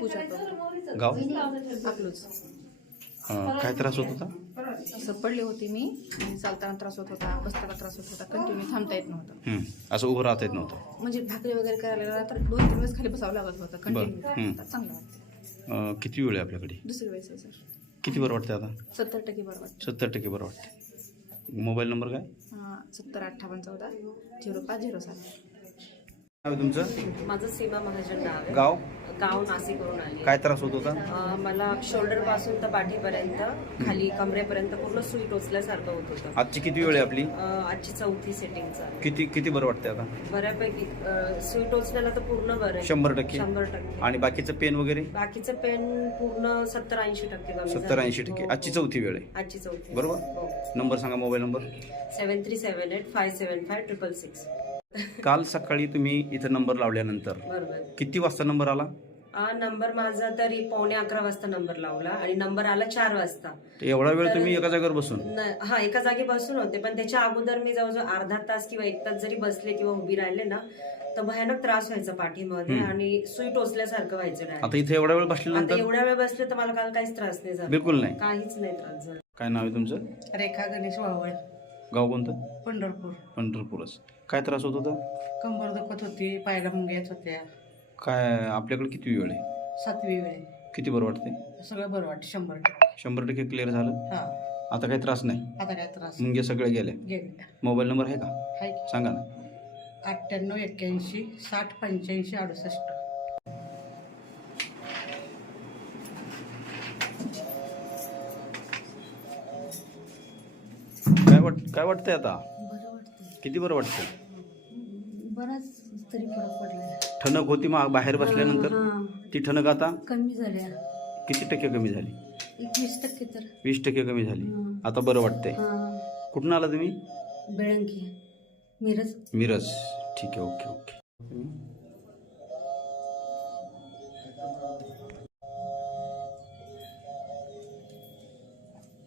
पूजा गाव? अकलूज काय त्रास होत होता? असं पडले होते मी. चालताना त्रास होत होता बसताना त्रास होत होता. कंटिन्यू थांबता येत नव्हतं. हं. असं उभं राहता येत नव्हतं. म्हणजे भाकरी वगैरे करायला तर दोन तीन वेळेस खाली बसावं लागत होतं. कंटिन्यू चांगलं वाटतं अं, किती वेळ आहे आपल्याकडे? दुसरी वेळेस आहे सर. किती बरं वाटतं आता? सत्तर टक्के बरं वाटतं सत्तर टक्के बरं वाटतं मोबाईल नंबर काय? सत्तर अठ्ठावन्न चौदा झिरो पाच झिरो सात. नाव आहे तुमचं? माझं सीमा महाजन नाव आहे. गाव? गाव नाशिकवरून आली काय त्रास होत होता? अं, मला शोल्डरपासून तर पाठीपर्यंत खाली कमरेपर्यंत पूर्ण सुई टोचल्यासारखं होत होतं. आजची किती वेळ आहे आपली? अं, आजची चौथी सेटिंग चालू किती किती बरं वाटते आता? बऱ्यापैकी अं, सुई टोचल्याला तर पूर्ण बरं आहे. शंभर टक्के. शंभर टक्के. आणि बाकीचं पेन वगैरे? बाकीचं पेन पूर्ण सत्तर ऐंशी टक्के कमी सत्तर ऐंशी टक्के. आजची चौथी वेळ आहे. आजची चौथी. बरोबर? हो. नंबर सांगा mobile number. Seven three seven eight five seven five triple six. काल सकाळी तुम्ही इथं नंबर लावल्यानंतर बरोबर. किती वाजता नंबर आला? हा नंबर माझा तरी पावणे अकरा वाजता नंबर लावला आणि नंबर आला चार वाजता. एवढा वेळ तुम्ही एका जागेवर बसून? न- हा एका जागी बसून होते पण त्याच्या अगोदर मी जवळजवळ अर्धा तास किंवा एक तास जरी बसले किंवा उभी राहिले ना तर भयानक त्रास व्हायचा पाठीमध्ये आणि सुई टोचल्यासारखं व्हायचं आता इथे एवढा वेळ आता बसल्यानंतर एवढ्या वेळ बसले तर मला काल काहीच त्रास नाही झाला. बिलकुल नाही. काहीच नाही त्रास झाला. काय नाव आहे तुमचं? रेखा गणेश वावळ. गाव कोणतं? पंढरपूर. पंढरपूरच. काय त्रास होत होता? कंबर दुखत होती पायाला मुंग्या येत होत्या. काय आपल्याकडे किती वेळ आहे? सातवी वेळ किती बरं वाटते सगळं बरं वाटतं शंभर टक्के. शंभर टक्के क्लिअर झालं? हा. आता काही त्रास नाही? आता काय त्रास? मुंग्या सगळे गेले गेले मोबाईल नंबर आहे का? हाय सांगा ना. अठ्ठ्याण्णव एक्क्याऐंशी साठ पंच्याऐंशी अडुसष्ट. वाट काय वाटतंय आता? बरं वाटतंय. किती बरं वाटतंय? बराच तरी फरक पडलाय. ठणक होती मग बाहेर बसल्यानंतर? हा, ती ठणक आता? कमी झाल्या. किती टक्के कमी झाली? एकवीस टक्के तर. वीस टक्के कमी झाली. हं. आता बरं वाटतंय. हा. कुठून आला तुम्ही? बेळंकी. मिरज. मिरज. ठीक आहे ओके ओके.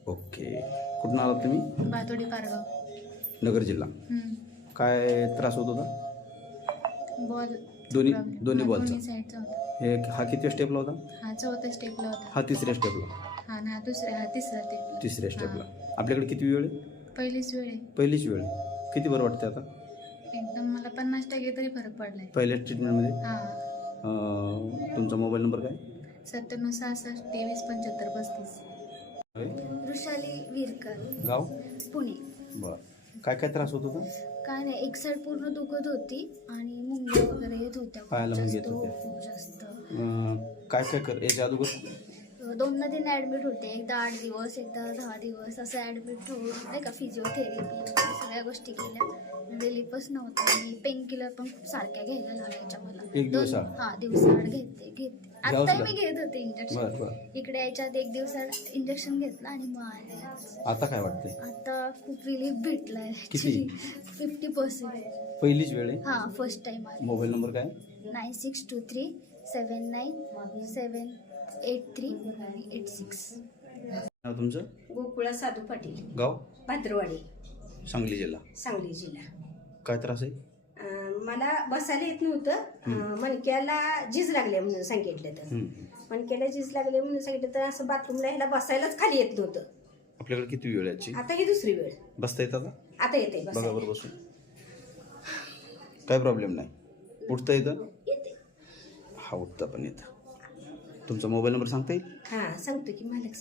ओके. कुठून आला तुम्ही? भातोडी पारगाव. नगर जिल्हा. काय त्रास होत होता? बॉल. दोन्ही problem. दोन्ही हा, बॉलचा. दोन्ही साईडचा होता. हे हा किती स्टेपला होता? हा चौथा स्टेपला होता. हा तिसऱ्या स्टेपला हा ना हा दुसऱ्या हा तिसरा स्टेपला तिसऱ्या स्टेपला आपल्याकडे किती वेळ आहे? पहिलीच वेळ आहे. पहिलीच वेळ आहे. किती बरं वाटते आता? एकदम मला पन्नास टक्के तरी फरक पडलाय. पहिल्या ट्रीटमेंटमध्ये हा. अं, तुमचा मोबाईल नंबर काय? सत्त्याण्णव सहासष्ट तेवीस पंच्याहत्तर पस्तीस. वृषाली विरकर. गाव? पुणे. बरं. काय काय त्रास होत होता? काय नाही एक साईड पूर्ण दुखत होती आणि मुंग्या वगैरे येत होत्या. खूप पायाला मुंग्या येत जास्त, होत्या. खूप जास्त. अं, काय काय कर याच्या अगोदर दोनदा दिन ॲडमिट होते. एकदा आठ दिवस एकदा दहा दिवस असं ॲडमिट होऊन नाही का फिजिओथेरपी सगळ्या गोष्टी केल्या. रिलीफच नव्हतं आणि पेन किलर पण खूप सारख्या घ्यायला लागायच्या मला दोन-? हा दिवसाआड घेते घेते आत्ताही मी. घेत होते इंजेक्शन इकडे यायच्या आधी एक दिवसाआड इंजेक्शन घेतलं आणि मग आले. आता काय वाटतंय? आता खूप रिलीफ भेटलाय? फिफ्टी पर्सेंट पहिलीच वेळ हां फर्स्ट टाइम मोबाईल नंबर काय? Nine six two three seven nine seven eight three eight six नाव तुमचं? गोकुळा साधू पाटील. गाव? भाद्रवाडी. सांगली जिल्हा. सांगली जिल्हा. काय त्रास आहे? अं, मला बसायला येत नव्हतं. अं, मणक्याला झीज लागले म्हणून सांगितलं तर. मणक्याला झीज लागले म्हणून सांगितलं तर असं बाथरूमला ह्याला बसायलाच खाली येत नव्हतं. आपल्याकडे किती वेळ आहे याची आता ही दुसरी वेळ. बसता येत आता आता येते बघा बसायला बरं बसून. काय प्रॉब्लेम नाही. उठता येतं? येते हा उठता पण येतं. तुमचा मोबाईल नंबर सांगता येईल? हां सांगतो की मालक